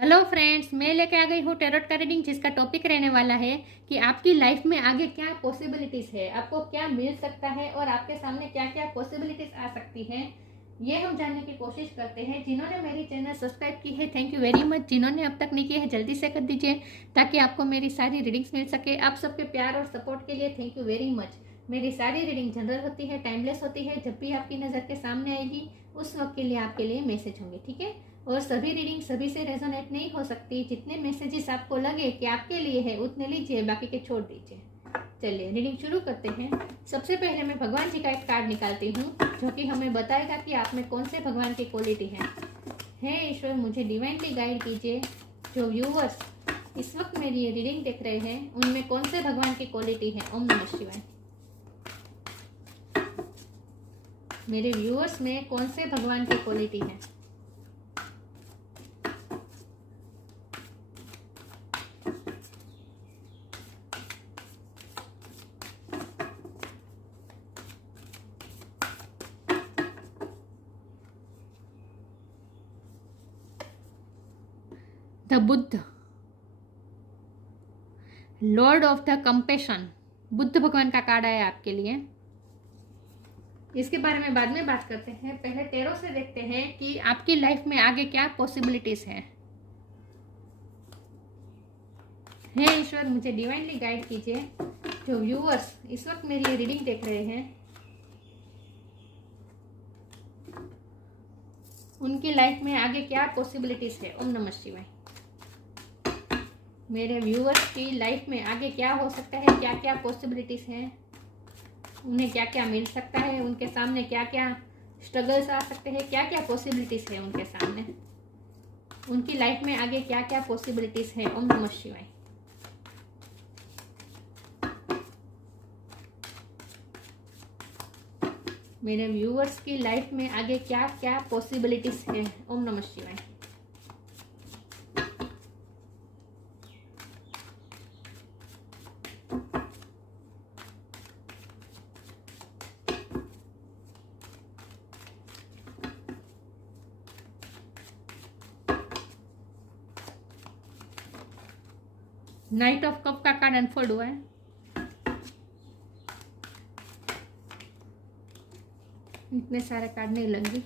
Hello friends, मैं लेके आ गई हूँ टैरोट का रीडिंग, जिसका टॉपिक रहने वाला है कि आपकी लाइफ में आगे क्या पॉसिबिलिटीज है, आपको क्या मिल सकता है और आपके सामने क्या क्या पॉसिबिलिटीज आ सकती हैं। ये हम जानने की कोशिश करते हैं। जिन्होंने मेरी चैनल सब्सक्राइब की है, थैंक यू वेरी मच। जिन्होंने अब तक नहीं किया है, जल्दी से कर दीजिए ताकि आपको मेरी सारी रीडिंग्स मिल सके। आप सबके प्यार और सपोर्ट के लिए थैंक यू वेरी मच। मेरी सारी रीडिंग जनरल होती है, टाइमलेस होती है। जब भी आपकी नज़र के सामने आएगी उस वक्त के लिए आपके लिए मैसेज होंगे, ठीक है। और सभी रीडिंग सभी से रेजोनेट नहीं हो सकती। जितने मैसेजेस आपको लगे कि आपके लिए है उतने लीजिए, बाकी के छोड़ दीजिए। चलिए रीडिंग शुरू करते हैं। सबसे पहले मैं भगवान जी का एक कार्ड निकालती हूँ, जो कि हमें बताएगा कि आप में कौन से भगवान की क्वालिटी है। हे ईश्वर, मुझे डिवाइनली गाइड कीजिए। जो व्यूवर्स इस वक्त मेरी ये रीडिंग देख रहे हैं, उनमें कौन से भगवान की क्वालिटी है। ओम नमः शिवाय। मेरे व्यूअर्स में कौन से भगवान की क्वालिटी है। The Buddha, Lord of the compassion, Buddha भगवान का कार्ड आया आपके लिए। इसके बारे में बाद में बात करते हैं। पहले टैरो से देखते हैं कि आपकी लाइफ में आगे क्या पॉसिबिलिटीज है। हे ईश्वर, मुझे डिवाइनली गाइड कीजिए। जो व्यूअर्स इस वक्त मेरी ये रीडिंग देख रहे हैं, उनकी लाइफ में आगे क्या पॉसिबिलिटीज है। ओम नमः शिवाय। मेरे व्यूअर्स की लाइफ में आगे क्या हो सकता है, क्या क्या पॉसिबिलिटीज हैं, उन्हें क्या क्या मिल सकता है, उनके सामने क्या क्या स्ट्रगल्स आ सकते हैं, क्या क्या पॉसिबिलिटीज है उनके सामने, उनकी लाइफ में आगे क्या क्या पॉसिबिलिटीज है। ओम नमः शिवाय। मेरे व्यूअर्स की लाइफ में आगे क्या क्या पॉसिबिलिटीज है। ओम नमः शिवाय। नाइट ऑफ कप का कार्ड अनफोल्ड हुआ है। इतने सारे कार्ड नहीं लगे।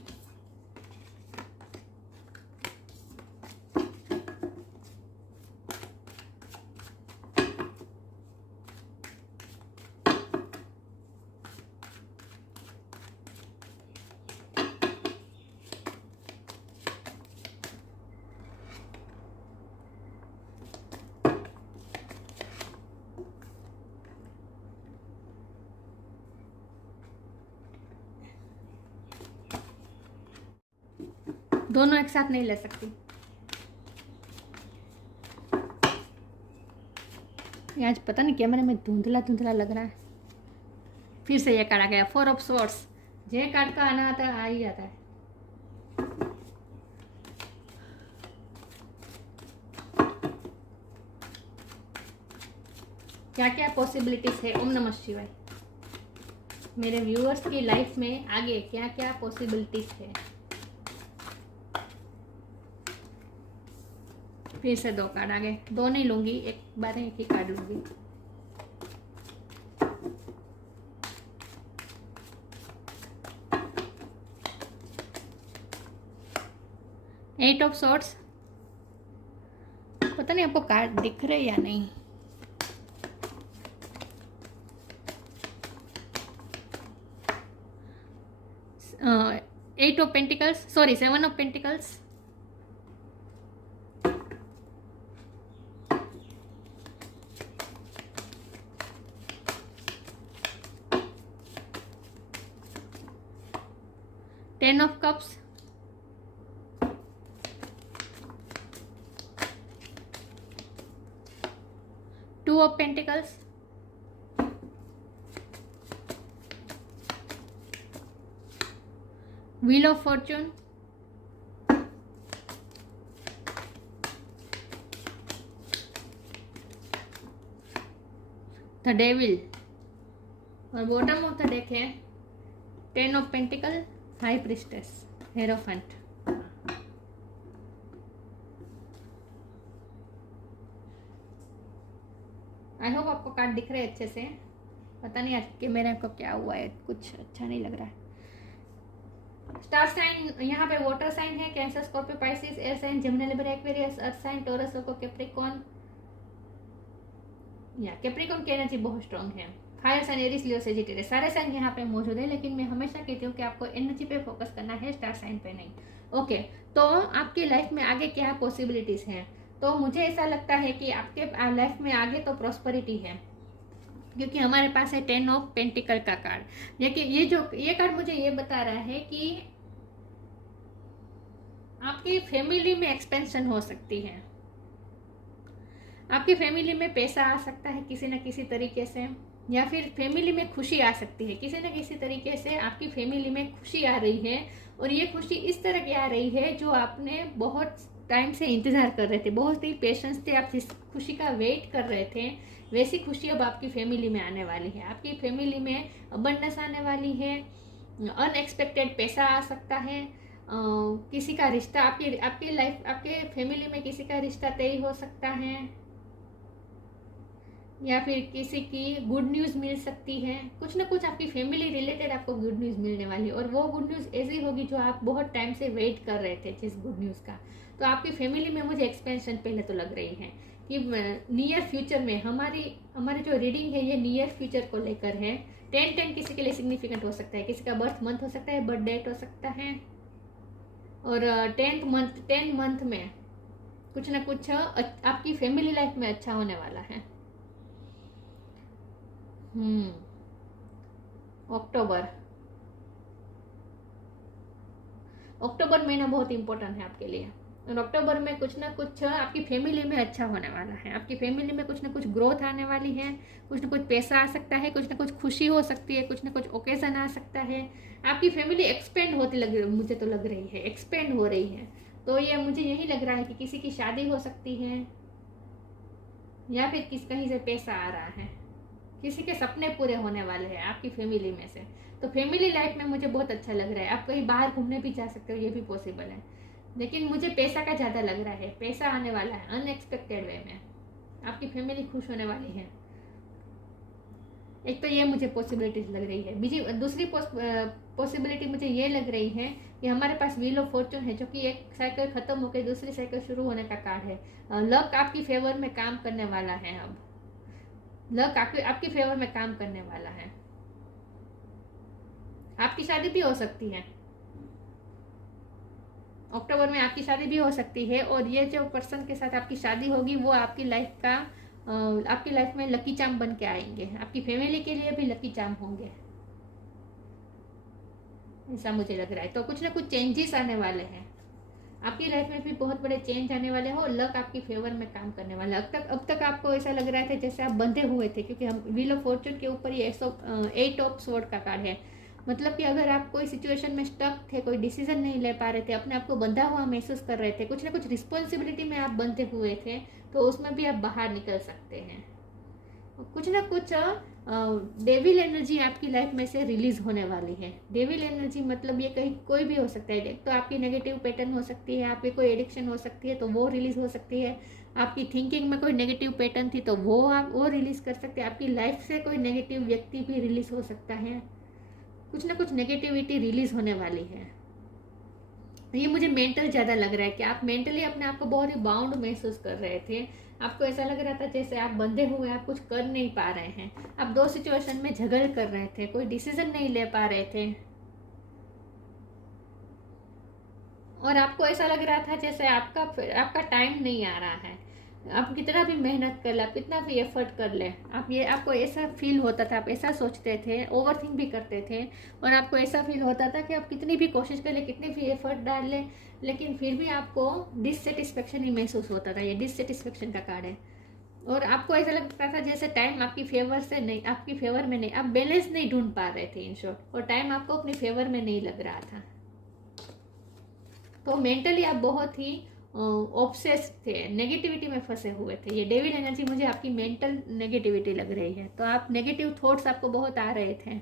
दोनों एक साथ नहीं ले सकती। आज पता नहीं कैमरे में धुंधला धुंधला लग रहा है। फिर से ये कार्ड आ गया, 4 ऑफ स्वॉर्ड्स। जे कार्ड का आना आता है, आ ही आता है। क्या क्या पॉसिबिलिटीज है। ओम नमः शिवाय। मेरे व्यूअर्स की लाइफ में आगे क्या क्या पॉसिबिलिटीज है। फिर से 2 कार्ड आ गए। 2 नहीं लूंगी, एक बार एक ही कार्ड लूंगी। Eight of swords. पता नहीं आपको कार्ड दिख रहे या नहीं। Eight of pentacles, sorry 7 of pentacles. Ten of cups. Two of pentacles. Wheel of fortune. The devil. और बॉटम ऑफ द डेक है 10 of pentacle, high priestess, hierophant. I hope आपको कार्ड दिख रहे हैं अच्छे से। पता नहीं आज के मेरे को क्या हुआ है, कुछ अच्छा नहीं लग रहा है। स्टार साइन यहाँ पे वाटर साइन है, Cancer, Scorpio, Pisces, air sign, Gemini, Libra, Aquarius, earth sign, Taurus, Virgo, Capricorn. या कैप्रिकॉर्न की एनर्जी बहुत स्ट्रांग है। Fire sign, Aries, Leo, Sagittarius, सारे साइन यहाँ पे मौजूद है, लेकिन मैं हमेशा कहती हूँ कि आपको एनर्जी पे फोकस करना है, स्टार साइन पे नहीं। ओके, तो आपकी लाइफ में आगे क्या पॉसिबिलिटीज हैं? तो मुझे ऐसा लगता है कि आपके लाइफ में आगे तो प्रॉस्पेरिटी है, क्योंकि हमारे पास है 10 ऑफ पेंटिकल का कार्ड। देखिए ये कार्ड मुझे ये बता रहा है कि आपकी फैमिली में एक्सपेंशन हो सकती है, आपकी फैमिली में पैसा आ सकता है किसी न किसी तरीके से, या फिर फैमिली में खुशी आ सकती है किसी न किसी तरीके से। आपकी फैमिली में खुशी आ रही है, और ये खुशी इस तरह की आ रही है जो आपने बहुत टाइम से इंतजार कर रहे थे, बहुत ही पेशेंस थे, आप जिस खुशी का वेट कर रहे थे वैसी खुशी अब आपकी फैमिली में आने वाली है। आपकी फैमिली में अबंडेंस आने वाली है, अनएक्सपेक्टेड पैसा आ सकता है, किसी का रिश्ता आपकी लाइफ, आपके फैमिली में किसी का रिश्ता तय हो सकता है, या फिर किसी की गुड न्यूज़ मिल सकती है। कुछ ना कुछ आपकी फैमिली रिलेटेड आपको गुड न्यूज़ मिलने वाली है, और वो गुड न्यूज़ ऐसी होगी जो आप बहुत टाइम से वेट कर रहे थे जिस गुड न्यूज़ का। तो आपकी फैमिली में मुझे एक्सपेंशन पहले तो लग रही है कि नियर फ्यूचर में हमारी जो रीडिंग है ये नियर फ्यूचर को लेकर है। 10-10 किसी के लिए सिग्निफिकेंट हो सकता है, किसी का बर्थ मंथ हो सकता है, बर्थ डेट हो सकता है, और 10 मंथ में कुछ ना कुछ आपकी फैमिली लाइफ में अच्छा होने वाला है। अक्टूबर महीना बहुत इंपॉर्टेंट है आपके लिए, और अक्टूबर में कुछ ना कुछ आपकी फैमिली में अच्छा होने वाला है। आपकी फैमिली में कुछ ना कुछ ग्रोथ आने वाली है, कुछ ना कुछ पैसा आ सकता है, कुछ ना कुछ खुशी हो सकती है, कुछ ना कुछ ओकेजन आ सकता है। आपकी फैमिली एक्सपेंड होती मुझे तो लग रही है, एक्सपेंड हो रही है। तो ये मुझे यही लग रहा है कि किसी की शादी हो सकती है, या फिर कहीं से पैसा आ रहा है, किसी के सपने पूरे होने वाले हैं आपकी फैमिली में से। तो फैमिली लाइफ में मुझे बहुत अच्छा लग रहा है। आप कहीं बाहर घूमने भी जा सकते हो, ये भी पॉसिबल है, लेकिन मुझे पैसा का ज़्यादा लग रहा है। पैसा आने वाला है अनएक्सपेक्टेड वे में, आपकी फैमिली खुश होने वाली है। एक तो ये मुझे पॉसिबिलिटीज लग रही है। दूसरी पॉसिबिलिटी मुझे ये लग रही है कि हमारे पास व्हील ऑफ फॉर्चून है, जो कि एक साइकिल खत्म होकर दूसरी साइकिल शुरू होने का कार्ड है। लक आपकी फेवर में काम करने वाला है। अब लक आपकी फेवर में काम करने वाला है। आपकी शादी भी हो सकती है अक्टूबर में, आपकी शादी भी हो सकती है, और ये जो पर्सन के साथ आपकी शादी होगी वो आपकी लाइफ में लकी चार्म बन के आएंगे। आपकी फैमिली के लिए भी लकी चार्म होंगे, ऐसा मुझे लग रहा है। तो कुछ ना कुछ चेंजेस आने वाले हैं आपकी लाइफ में, भी बहुत बड़े चेंज आने वाले हो। लक आपकी फेवर में काम करने वाला है। अब तक आपको ऐसा लग रहा था जैसे आप बंधे हुए थे, क्योंकि हम व्हील ऑफ फॉर्चून के ऊपर ये 8 ऑफ स्वॉर्ड का कार्ड है। मतलब कि अगर आप कोई सिचुएशन में स्टक थे, कोई डिसीजन नहीं ले पा रहे थे, अपने आप को बंधा हुआ महसूस कर रहे थे, कुछ ना कुछ रिस्पॉन्सिबिलिटी में आप बंधे हुए थे, तो उसमें भी आप बाहर निकल सकते हैं। कुछ ना कुछ डेविल एनर्जी आपकी लाइफ में से रिलीज होने वाली है। डेविल एनर्जी मतलब ये कहीं कोई भी हो सकता है। तो आपकी नेगेटिव पैटर्न हो सकती है, आपकी कोई एडिक्शन हो सकती है तो वो रिलीज हो सकती है। आपकी थिंकिंग में कोई नेगेटिव पैटर्न थी तो वो रिलीज कर सकते हैं। आपकी लाइफ से कोई नेगेटिव व्यक्ति भी रिलीज हो सकता है। कुछ ना कुछ नेगेटिविटी रिलीज होने वाली है। ये मुझे मेंटल ज़्यादा लग रहा है कि आप मेंटली अपने आप को बहुत ही बाउंड महसूस कर रहे थे। आपको ऐसा लग रहा था जैसे आप बंधे हुए, आप कुछ कर नहीं पा रहे हैं, आप 2 सिचुएशन में झगड़ कर रहे थे, कोई डिसीजन नहीं ले पा रहे थे, और आपको ऐसा लग रहा था जैसे आपका टाइम नहीं आ रहा है। आप कितना भी मेहनत कर ले, आप कितना भी एफर्ट कर ले, आपको ऐसा फील होता था, आप ऐसा सोचते थे, ओवरथिंक भी करते थे, और आपको ऐसा फील होता था कि आप कितनी भी कोशिश कर ले, कितने भी एफर्ट डाल ले, लेकिन फिर भी आपको डिससेटिस्फेक्शन ही महसूस होता था। ये डिससेटिस्फेक्शन का कार्ड है। और आपको ऐसा लगता था जैसे टाइम आपकी फेवर में नहीं, आप बैलेंस नहीं ढूंढ पा रहे थे इन शॉर्ट, और टाइम आपको अपनी फेवर में नहीं लग रहा था। तो मेंटली आप बहुत ही ऑब्सेस थे, नेगेटिविटी में फंसे हुए थे। ये डेविल एनर्जी मुझे आपकी मेंटल नेगेटिविटी लग रही है। तो आप नेगेटिव थॉट्स आपको बहुत आ रहे थे,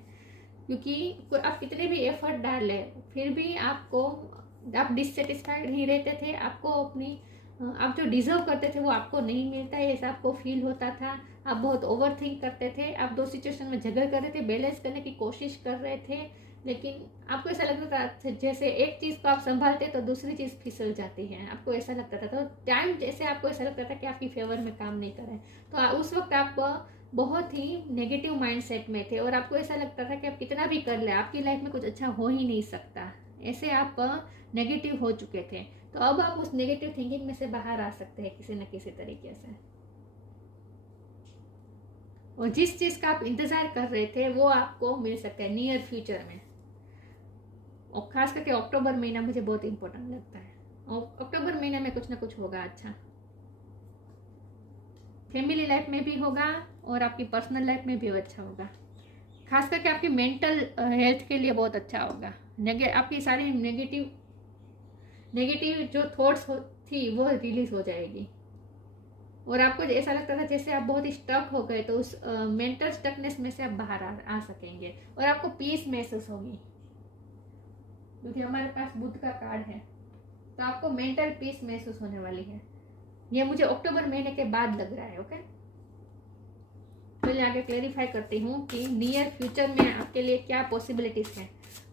क्योंकि आप कितने भी एफर्ट डाल ले फिर भी आप डिससेटिस्फाइड ही रहते थे। आपको अपनी आप जो डिजर्व करते थे वो आपको नहीं मिलता है, ऐसा आपको फील होता था। आप बहुत ओवर थिंक करते थे, आप दो सिचुएशन में झगड़ कर रहे थे, बैलेंस करने की कोशिश कर रहे थे, लेकिन आपको ऐसा लगता था जैसे एक चीज़ को आप संभालते तो दूसरी चीज़ फिसल जाती है, आपको ऐसा लगता था। तो टाइम जैसे आपको ऐसा लगता था कि आपकी फेवर में काम नहीं कर रहे, तो उस वक्त आप बहुत ही नेगेटिव माइंडसेट में थे और आपको ऐसा लगता था कि आप कितना भी कर ले आपकी लाइफ में कुछ अच्छा हो ही नहीं सकता, ऐसे आप नेगेटिव हो चुके थे। तो अब आप उस नेगेटिव थिंकिंग में से बाहर आ सकते हैं किसी न किसी तरीके से, और जिस चीज़ का आप इंतज़ार कर रहे थे वो आपको मिल सकता है नियर फ्यूचर में। और खास करके अक्टूबर महीना मुझे बहुत इंपॉर्टेंट लगता है, और अक्टूबर महीने में कुछ ना कुछ होगा अच्छा, फैमिली लाइफ में भी होगा और आपकी पर्सनल लाइफ में भी अच्छा होगा। खास करके आपकी मेंटल हेल्थ के लिए बहुत अच्छा होगा। आपकी सारी नेगेटिव जो थॉट्स थी वो रिलीज हो जाएगी, और आपको ऐसा लगता था जैसे आप बहुत ही स्टक हो गए, तो उस मेंटल स्टकनेस में से आप बाहर आ सकेंगे और आपको पीस महसूस होगी, क्योंकि हमारे पास बुध का कार्ड है, तो आपको मेंटल पीस महसूस होने वाली है। ये मुझे अक्टूबर महीने के बाद लग रहा है। ओके, चलिए आगे क्लेरिफाई करती हूँ कि नियर फ्यूचर में आपके लिए क्या पॉसिबिलिटीज है।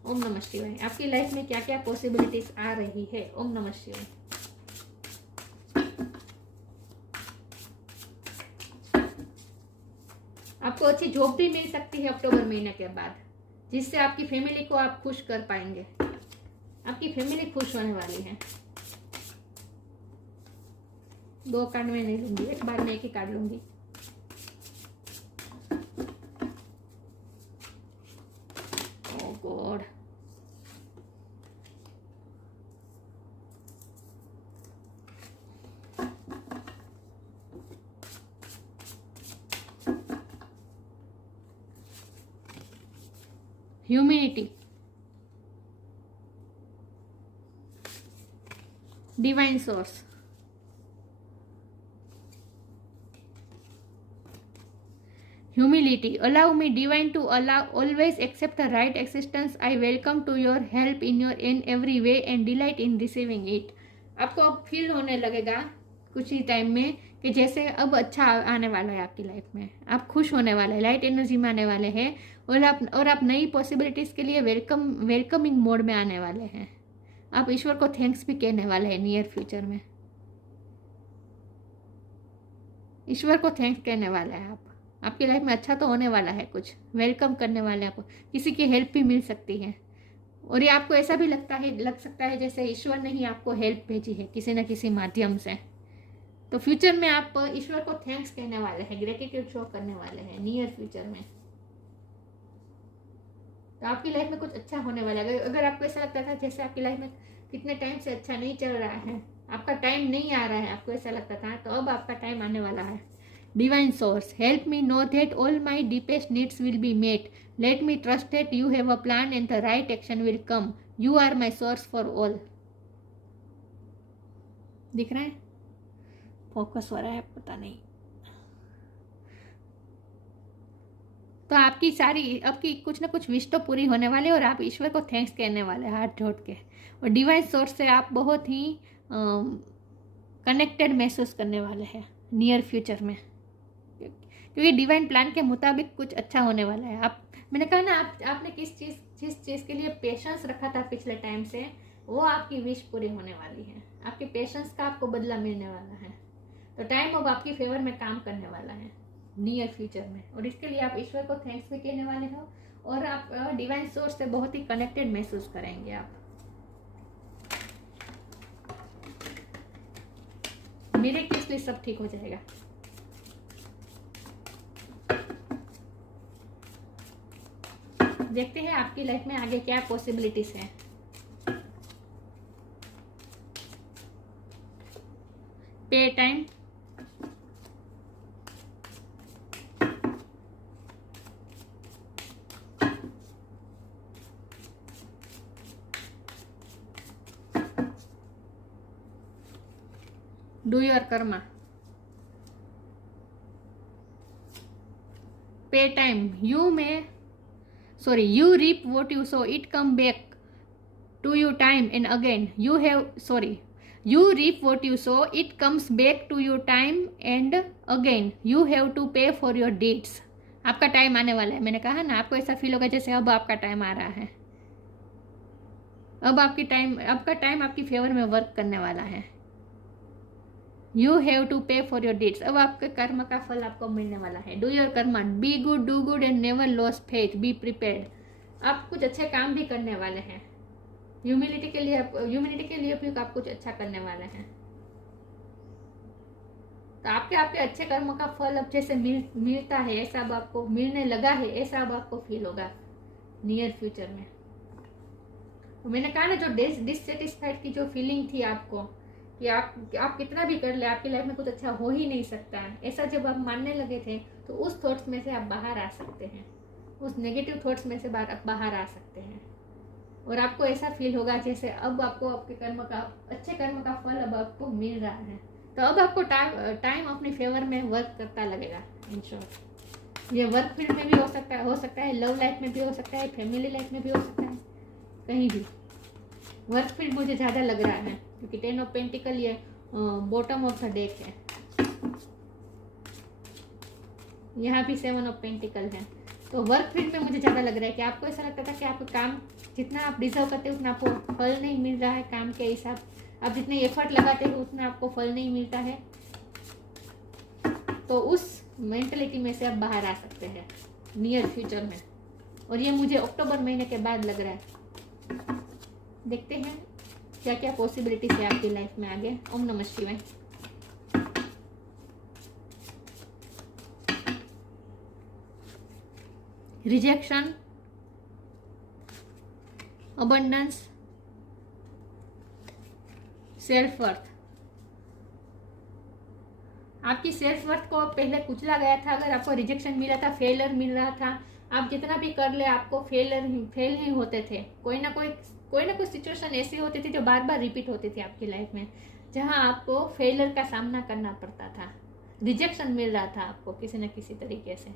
ओम नमः शिवाय। आपकी लाइफ में क्या क्या पॉसिबिलिटीज आ रही है। ओम नमः शिवाय। आपको अच्छी जॉब भी मिल सकती है अक्टूबर महीने के बाद, जिससे आपकी फैमिली को आप खुश कर पाएंगे। आपकी फैमिली खुश होने वाली है। दो कार्ड में नहीं लूंगी, एक बार में एक ही कार्ड लूंगी। Oh God, humanity, divine source, humility, allow me divine to always accept the right existence. I welcome to your help in every way and delight in receiving it. आपको अब फील होने लगेगा कुछ ही टाइम में कि जैसे अब अच्छा आने वाला है आपकी लाइफ में, आप खुश होने वाले हैं, लाइट एनर्जी में आने वाले हैं, और आप नई पॉसिबिलिटीज के लिए वेलकमिंग मोड में आने वाले हैं। आप ईश्वर को थैंक्स भी कहने वाले हैं नियर फ्यूचर में। ईश्वर को थैंक्स कहने वाले हैं आप। आपकी लाइफ में अच्छा तो होने वाला है, कुछ वेलकम करने वाले हैं आपको, किसी की हेल्प भी मिल सकती है, और ये आपको ऐसा भी लग सकता है जैसे ईश्वर ने ही आपको हेल्प भेजी है किसी न किसी माध्यम से। तो फ्यूचर में आप ईश्वर को थैंक्स कहने वाले हैं, ग्रेटिट्यूड शो करने वाले हैं नियर फ्यूचर में। तो आपकी लाइफ में कुछ अच्छा होने वाला है। अगर आपको ऐसा लगता था जैसे आपकी लाइफ में कितने टाइम से अच्छा नहीं चल रहा है, आपका टाइम नहीं आ रहा है, आपको ऐसा लगता था, तो अब आपका टाइम आने वाला है। Divine source, help me know that all my deepest needs will be met. Let me trust that you have a plan and the right action will come. You are my source for all. दिख रहा है? Focus हो रहा है, पता नहीं। तो आपकी कुछ ना कुछ विश तो पूरी होने वाली है, और आप ईश्वर को थैंक्स कहने वाले हैं हाथ जोड़ के, और डिवाइन सोर्स से आप बहुत ही कनेक्टेड महसूस करने वाले हैं नियर फ्यूचर में, क्योंकि डिवाइन प्लान के मुताबिक कुछ अच्छा होने वाला है। मैंने कहा ना, आपने जिस चीज़ के लिए पेशेंस रखा था पिछले टाइम से, वो आपकी विश पूरी होने वाली है। आपके पेशेंस का आपको बदला मिलने वाला है। तो टाइम अब आपकी फेवर में काम करने वाला है नियर फ्यूचर में, और इसके लिए आप ईश्वर को थैंक्स भी कहने वाले हो, और आप डिवाइन सोर्स से बहुत ही कनेक्टेड महसूस करेंगे आप। मेरे केस लिए सब ठीक हो जाएगा। देखते हैं आपकी लाइफ में आगे क्या पॉसिबिलिटीज हैं। पे टाइम, डू योर कर्मा, पे time, you reap what you sow, it come back to you time and again. You reap what you sow, it comes back to you time and again you have to pay for your deeds. आपका time आने वाला है, मैंने कहा ना, आपको ऐसा feel होगा जैसे अब आपका टाइम आ रहा है, अब आपका टाइम आपकी फेवर में वर्क करने वाला है. यू हैव टू पे फॉर योर डीड्स. अब आपके कर्म का फल आपको मिलने वाला है. डू योर कर्म, be good, do good and never loss faith, be prepared. आप कुछ अच्छे काम भी करने वाले हैं. ह्यूमिलिटी के लिए भी आप कुछ अच्छा करने वाले हैं. तो आपके अच्छे कर्मों का फल अब जैसे मिलता है, ऐसा अब आपको मिलने लगा है, ऐसा अब आपको फील होगा नियर फ्यूचर में. तो मैंने कहा ना, जो डिससेटिस्फाइड की जो फीलिंग थी आपको कि आप कितना भी कर ले, आपकी लाइफ में कुछ अच्छा हो ही नहीं सकता है, ऐसा जब आप मानने लगे थे तो उस थॉट्स में से आप बाहर आ सकते हैं, उस नेगेटिव थॉट्स में से बाहर आ सकते हैं. और आपको ऐसा फील होगा जैसे अब आपको आपके अच्छे कर्म का फल अब आपको मिल रहा है. तो अब आपको टाइम अपनी फेवर में वर्क करता लगेगा. इन शॉर्ट, ये वर्क फील्ड में भी हो सकता है, लव लाइफ में भी हो सकता है, फैमिली लाइफ में भी हो सकता है, कहीं भी. वर्क फील्ड मुझे ज़्यादा लग रहा है क्योंकि 10 ऑफ पेंटिकल ये बॉटम ऑफ द डेक है, यहाँ भी 7 ऑफ पेंटिकल है. तो वर्क फील्ड में मुझे ज़्यादा लग रहा है कि आपको ऐसा लगता था कि आपको काम जितना आप डिजर्व करते हो उतना आपको फल नहीं मिल रहा है. काम के हिसाब आप जितने एफर्ट लगाते हो उतना आपको फल नहीं मिलता है. तो उस मेंटलिटी में से आप बाहर आ सकते हैं नियर फ्यूचर में. और ये मुझे अक्टूबर महीने के बाद लग रहा है. देखते हैं क्या क्या पॉसिबिलिटीज है आपकी लाइफ में आगे. ओम नमः शिवाय. Rejection, abundance, self worth. आपकी सेल्फ वर्थ को पहले कुचला गया था. अगर आपको रिजेक्शन मिला था, फेलियर मिल रहा था, आप जितना भी कर ले आपको फेल ही होते थे. कोई ना कोई सिचुएशन ऐसी होती थी जो बार बार रिपीट होती थी आपकी लाइफ में, जहां आपको फेलियर का सामना करना पड़ता था, रिजेक्शन मिल रहा था आपको किसी न किसी तरीके से.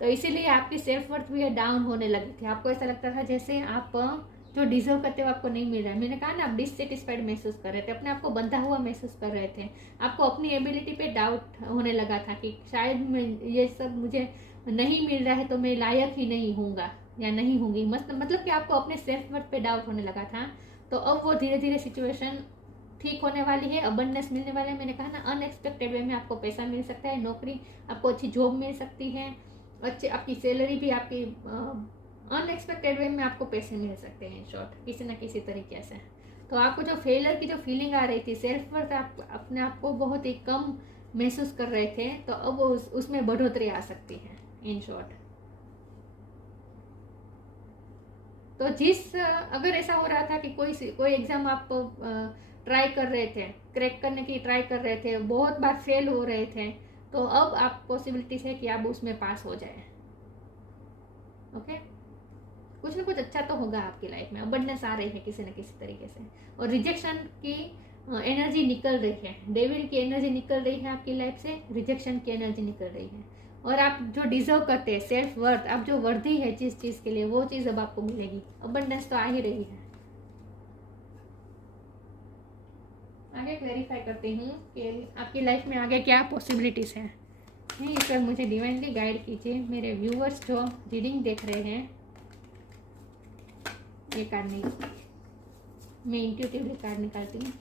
तो इसीलिए आपकी सेल्फ वर्थ भी डाउन होने लगी थी. आपको ऐसा लगता था जैसे आप जो डिजर्व करते हो आपको नहीं मिल रहा है. मैंने कहा ना, आप डिससेटिस्फाइड महसूस कर रहे थे, अपने आप को बंधा हुआ महसूस कर रहे थे. आपको अपनी एबिलिटी पे डाउट होने लगा था कि शायद ये सब मुझे नहीं मिल रहा है तो मैं लायक ही नहीं हूँगा या नहीं होंगी. मतलब कि आपको अपने सेल्फ वर्थ पे डाउट होने लगा था. तो अब वो धीरे धीरे सिचुएशन ठीक होने वाली है, अबंडेंस मिलने वाला है. मैंने कहा ना, अनएक्सपेक्टेड वे में आपको पैसा मिल सकता है, नौकरी, आपको अच्छी जॉब मिल सकती है, अच्छी आपकी सैलरी भी आपकी अनएक्सपेक्टेड वे में आपको पैसे मिल सकते हैं. शॉर्ट, किसी न किसी तरीके से. तो आपको जो फेलियर की जो फीलिंग आ रही थी, सेल्फ वर्थ आप अपने आप को बहुत ही कम महसूस कर रहे थे, तो अब उसमें बढ़ोतरी आ सकती है. इन शॉर्ट, तो अगर ऐसा हो रहा था कि कोई एग्जाम आप ट्राई कर रहे थे, क्रैक करने की ट्राई कर रहे थे, बहुत बार फेल हो रहे थे, तो अब आप पॉसिबिलिटीज है कि आप उसमें पास हो जाए. ओके, कुछ ना कुछ अच्छा तो होगा आपकी लाइफ में. अबंडेंस आ रही है किसी न किसी तरीके से. और रिजेक्शन की एनर्जी निकल रही है, डेविल की एनर्जी निकल रही है आपकी लाइफ से, रिजेक्शन की एनर्जी निकल रही है. और आप जो डिजर्व करते हैं, सेल्फ वर्थ, आप जो वर्दी है जिस चीज के लिए, वो चीज अब आपको मिलेगी. अबंडेंस तो आ ही रही है. आगे क्लैरिफाई करती हूँ कि आपकी लाइफ में आगे क्या पॉसिबिलिटीज हैं. ईश्वर मुझे डिवाइनली गाइड कीजिए. मेरे व्यूअर्स जो रीडिंग देख रहे हैं, ये कार्ड नहीं, मैं इंट्यूटिवली कार्ड निकालती हूँ.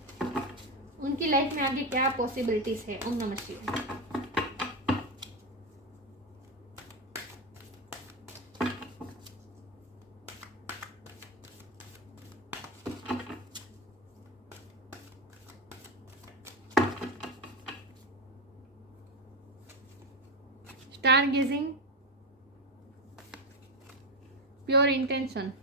उनकी लाइफ में आगे क्या पॉसिबिलिटीज है. ओम नमः शिवाय. Stargazing, pure intention.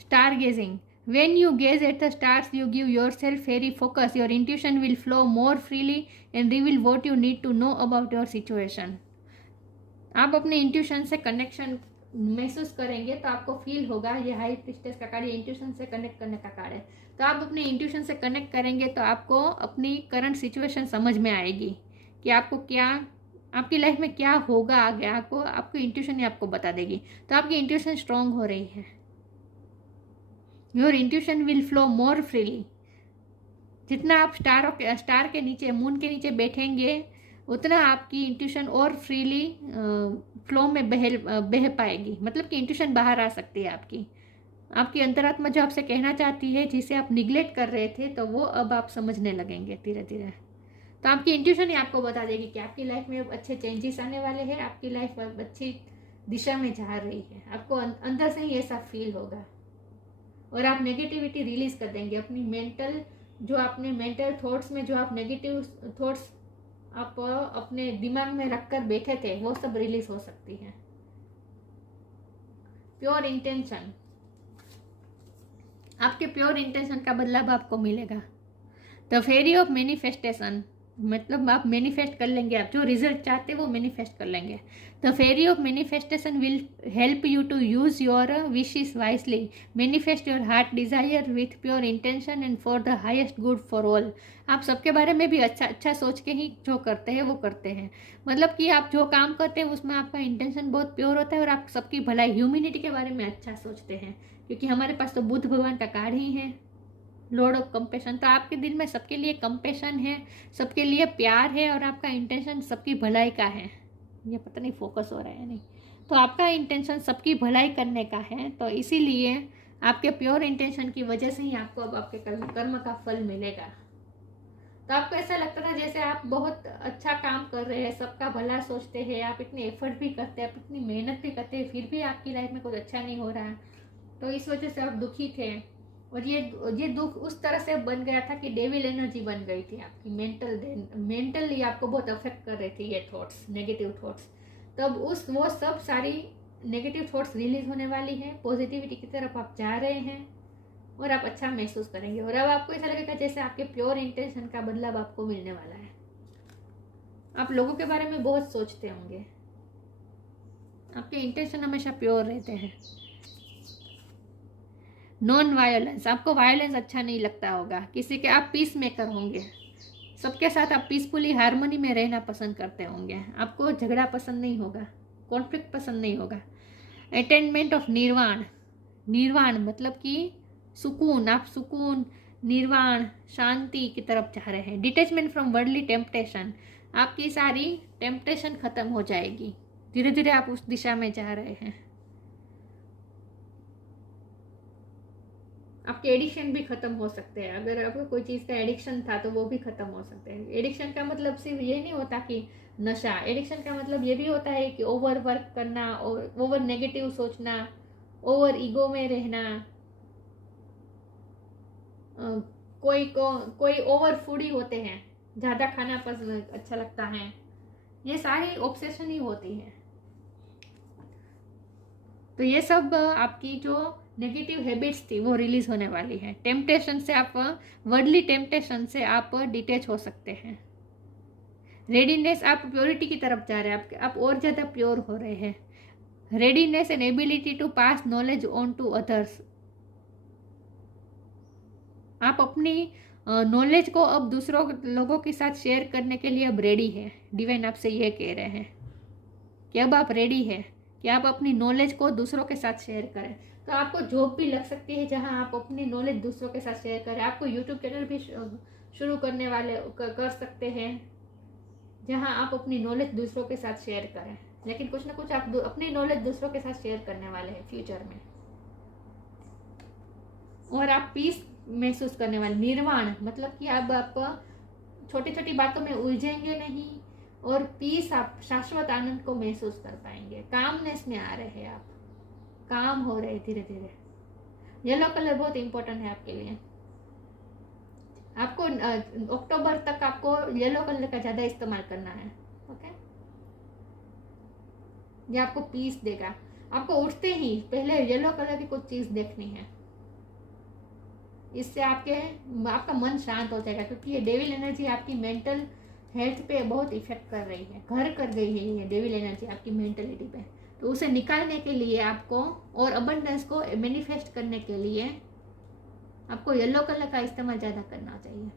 Stargazing. When you gaze at the stars, you give yourself very focus. Your intuition will flow more freely and reveal what you need to know about your situation. आप अपने intuition से connection महसूस करेंगे तो आपको feel होगा. ये high priestess का कार्ड, ये इंट्यूशन से कनेक्ट करने का कार्ड है. तो आप अपने इंट्यूशन से कनेक्ट करेंगे तो आपको अपनी करंट सिचुएशन समझ में आएगी कि आपको क्या, आपकी लाइफ में क्या होगा आगे. आपकी इंट्यूशन ही आपको बता देगी. तो आपकी इंट्यूशन स्ट्रांग हो रही है. Your intuition will flow more freely. जितना आप स्टार के नीचे, मून के नीचे बैठेंगे, उतना आपकी इंट्यूशन और फ्रीली फ्लो में बह पाएगी। मतलब कि इंट्यूशन बाहर आ सकती है आपकी अंतरात्मा जो आपसे कहना चाहती है, जिसे आप निगलेक्ट कर रहे थे, तो वो अब आप समझने लगेंगे धीरे धीरे। तो आपकी इंट्यूशन ही आपको बता देगी कि आपकी लाइफ में अब अच्छे चेंजेस आने वाले हैं, आपकी लाइफ अब अच्छी दिशा में जा रही है। आपको अंदर से ही ऐसा फील होगा और आप नेगेटिविटी रिलीज कर देंगे। अपनी आपने मेंटल थॉट्स में जो आप नेगेटिव थॉट्स आप अपने दिमाग में रखकर बैठे थे, वो सब रिलीज हो सकती है। प्योर इंटेंशन, आपके प्योर इंटेंशन का बदलाव आपको मिलेगा। द फेरी ऑफ मैनिफेस्टेशन, मतलब आप मैनिफेस्ट कर लेंगे, आप जो रिजल्ट चाहते हैं वो मैनिफेस्ट कर लेंगे। The fairy of manifestation will help you to use your wishes wisely, manifest your heart desire with pure intention and for the highest good for all. आप सबके बारे में भी अच्छा सोच के ही जो करते हैं वो करते हैं। मतलब कि आप जो काम करते हैं उसमें आपका इंटेंशन बहुत प्योर होता है और आप सबकी भलाई, ह्यूमैनिटी के बारे में अच्छा सोचते हैं, क्योंकि हमारे पास तो बुद्ध भगवान का कार्ड ही है, लॉर्ड ऑफ कंपेशन। तो आपके दिल में सबके लिए कंपेशन है, सबके लिए प्यार है और आपका इंटेंशन सबकी भलाई का है। ये पता नहीं फोकस हो रहा है नहीं, तो आपका इंटेंशन सबकी भलाई करने का है। तो इसीलिए आपके प्योर इंटेंशन की वजह से ही आपको अब आपके कर्म का फल मिलेगा। तो आपको ऐसा लगता था जैसे आप बहुत अच्छा काम कर रहे हैं, सबका भला सोचते हैं, आप इतने एफर्ट भी करते हैं, आप इतनी मेहनत भी करते हैं, फिर भी आपकी लाइफ में कुछ अच्छा नहीं हो रहा है। तो इस वजह से आप दुखी थे और ये दुख उस तरह से बन गया था कि डेविल एनर्जी बन गई थी आपकी। मेंटली आपको बहुत अफेक्ट कर रही थी ये थॉट्स, नेगेटिव थॉट्स। तब वो सब सारी नेगेटिव थॉट्स रिलीज होने वाली है, पॉजिटिविटी की तरफ आप जा रहे हैं और आप अच्छा महसूस करेंगे। और अब आपको ऐसा लगेगा जैसे आपके प्योर इंटेंशन का बदलाव आपको मिलने वाला है। आप लोगों के बारे में बहुत सोचते होंगे, आपके इंटेंशन हमेशा प्योर रहते हैं। नॉन वायलेंस, आपको वायलेंस अच्छा नहीं लगता होगा किसी के, आप पीस मेकर होंगे, सबके साथ आप पीसफुली हार्मनी में रहना पसंद करते होंगे। आपको झगड़ा पसंद नहीं होगा, कॉन्फ्लिक्ट पसंद नहीं होगा। अटेनमेंट ऑफ निर्वाण, निर्वाण मतलब कि सुकून, आप सुकून, निर्वाण, शांति की तरफ जा रहे हैं। डिटैचमेंट फ्रॉम वर्ल्डली टेम्पटेशन, आपकी सारी टेम्पटेशन खत्म हो जाएगी, धीरे धीरे आप उस दिशा में जा रहे हैं। आपके एडिक्शन भी खत्म हो सकते हैं। अगर आपको कोई चीज़ का एडिक्शन था तो वो भी खत्म हो सकते हैं। एडिक्शन का मतलब सिर्फ ये नहीं होता कि नशा, एडिक्शन का मतलब ये भी होता है कि ओवर वर्क करना, ओवर नेगेटिव सोचना, ओवर ईगो में रहना, कोई ओवर फूडी होते हैं, ज़्यादा खाना पसंद अच्छा लगता है, ये सारी ऑब्सेशन ही होती है। तो ये सब आपकी जो नेगेटिव हैबिट्स थी वो रिलीज होने वाली है। टेम्पटेशन से आप, वर्डली टेम्पटेशन से आप डिटैच हो सकते हैं। रेडीनेस, आप प्योरिटी की तरफ जा रहे हैं, आप और ज़्यादा प्योर हो रहे हैं। Readiness and ability to pass knowledge on to others, आप अपनी नॉलेज को अब दूसरों लोगों के साथ शेयर करने के लिए अब रेडी है। डिवाइन आपसे ये कह रहे हैं कि अब आप रेडी है कि आप अपनी नॉलेज को दूसरों के साथ शेयर करें। तो आपको जॉब भी लग सकती है जहां आप अपनी नॉलेज दूसरों के साथ शेयर करें। आपको यूट्यूब चैनल भी शुरू करने वाले कर सकते हैं जहां आप अपनी नॉलेज दूसरों के साथ शेयर करें। लेकिन कुछ ना कुछ आप अपनी नॉलेज दूसरों के साथ शेयर करने वाले हैं फ्यूचर में, और आप पीस महसूस करने वाले। निर्वाण मतलब कि अब आप छोटी छोटी बातों में उलझेंगे नहीं और पीस, आप शाश्वत आनंद को महसूस कर पाएंगे। कामनेस में आ रहे हैं, आप काम हो रहे धीरे धीरे। येलो कलर बहुत इंपॉर्टेंट है आपके लिए। आपको अक्टूबर तक आपको येलो कलर का ज़्यादा इस्तेमाल करना है, ओके। ये आपको पीस देगा। आपको उठते ही पहले येलो कलर की कुछ चीज़ देखनी है, इससे आपका मन शांत हो जाएगा, क्योंकि ये डेविल एनर्जी आपकी मेंटल हेल्थ पे बहुत इफेक्ट कर रही है, घर कर गई है ये डेविल एनर्जी आपकी मेंटलिटी पे। तो उसे निकालने के लिए आपको, और अबंडेंस को मैनिफेस्ट करने के लिए आपको येलो कलर का इस्तेमाल ज़्यादा करना चाहिए।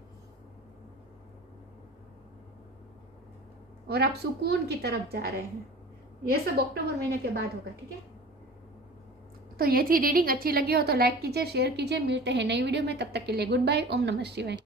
और आप सुकून की तरफ जा रहे हैं। ये सब अक्टूबर महीने के बाद होगा, ठीक है। तो ये थी रीडिंग। अच्छी लगी हो तो लाइक कीजिए, शेयर कीजिए। मिलते हैं नई वीडियो में, तब तक के लिए गुड बाय। ओम नमः शिवाय।